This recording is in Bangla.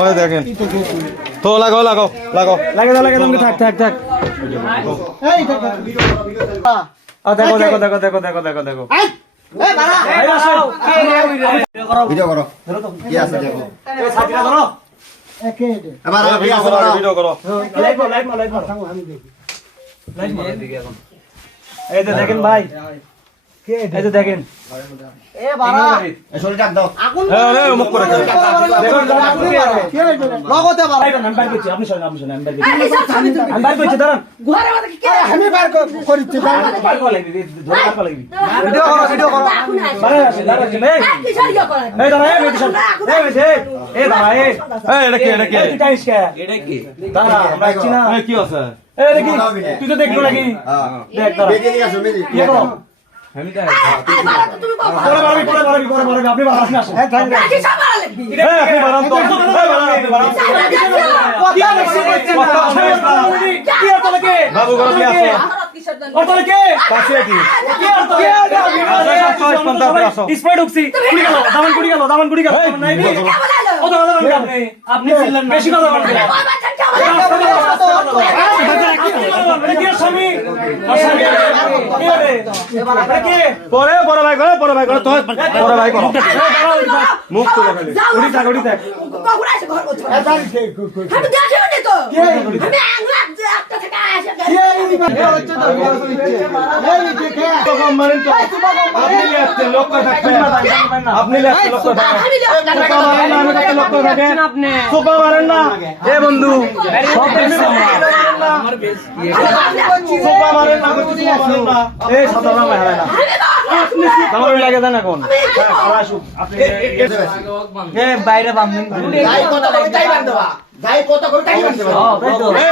ওই দেখেন। তো লাগাও লাগাও লাগাও। লাগে দাও লাগে দাও থাক থাক থাক। ও দেখো দেখো দেখো দেখো দেখো দেখো দেখো। এই আসো। ভিডিও করো। কি আছে দেখো? ধরো। এবার ভিডিও করো। ভিডিও লাইভ লাইভ মারো, লাইভ লাইভ মারো। এই যে দেখেন ভাই। এই যে দেখেন। এই শরীর ডাক দাও। হ্যাঁ রে মুখ করে। দেখুন, ভাই, আমি বার করছি, আপনি শোনেন, আপনি শোনেন, আমি বার করছি। আমি বার করছি, দাঁড়ান। বার করা লাগবে, ধরে বার করা লাগবে। দাঁড়ান, আসেন, দাঁড়ান, আসেন, এই, এই দাঁড়া, এই মেয়েটি এই মেয়েটি, এই, এই দাঁড়া, এই। এই এটা কি এটা কি? এই, তুই টাইস কে? দাঁড়া, আমরা আসছি না। এই কি আছে? এই, এটা তুই তো দেখল নাকি? দেখ, দাঁড়া। ইয়ে করো। পরে বাড়াবি, পরে বাড়াবি, পরে বাড়াবি, আপনি বাড়ান, আপনি আসেন। এই আপনি বাড়ান তো এই বাড়ান আপনি বাড়ান কি আর দেখছি? কি আর তোলে কে? বাবু ঘরে কি? আছে ওর তোলে কে? কাছে কি কি আর তোলে? স্প্রে ঢুকছি। কুড়ি গেল, দামান কুড়ি গেল, দামান কুড়ি গেল। নাই। রে। কত কথা আপনি? আপনি বেশি কথা বলেন পরে বড় ভাই করে বড় ভাই করে তো বড় ভাই করো। মুখ তুলে ফেলে। উড়ি থাক, উড়ি থাক। আমি দেখিনি তো। আমি আংলা একটা থেকে আসে কম মারেন তো আপনি সুপা মারেন না এ বন্ধু সুপা মারেন না এই সাধারণ ভাই না আমার লাগে দেন এখন বাইরে বান্ধন যাই কথা কই তাই বান যাই কথা কই তাই বান দেবা তাই তো এই